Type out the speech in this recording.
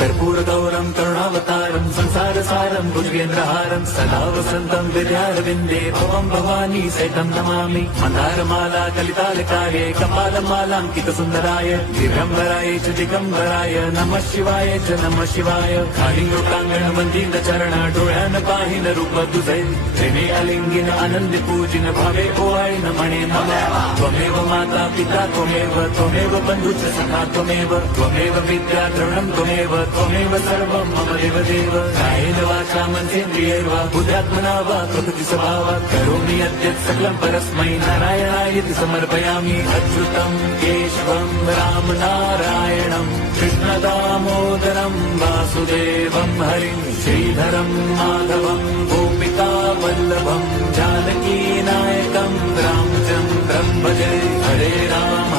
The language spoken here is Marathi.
कर्पूरगौरं करुणावतारं संसारसारं भुजगेन्द्रहारं सदा वसन्तं विद्यारविन्दे भवं भवानी सहितं नमामि। मन्दारमाला कलितालकाये कपालमालाङ्कितसुन्दराय दिगम्बराय च दिगम्बराय नमः शिवाय च नमः शिवाय। कालिङ्गोकाङ्गण वन्दित चरण डोळ्यान पाहिन रूप तुझे प्रेमे अलिंगिन आनंद पूजिन भावे ओवाळीन म्हणे नमः। त्वमेव माता पिता त्वमेव बन्धुश्च सखा त्वमेव विद्या द्रविणं त्वमेव सर्वं मम देवदेव। कायेन वाचा मनसेन्द्रियैर्वा बुद्ध्यात्मना वा प्रकृति स्वभावात् करोमि यद्यत् सकलं परस्मै नारायणायति समर्पयामि। अच्युतं केशवं राम नारायणं कृष्णदामोदरं वासुदेवं हरिं श्रीधरं माधवं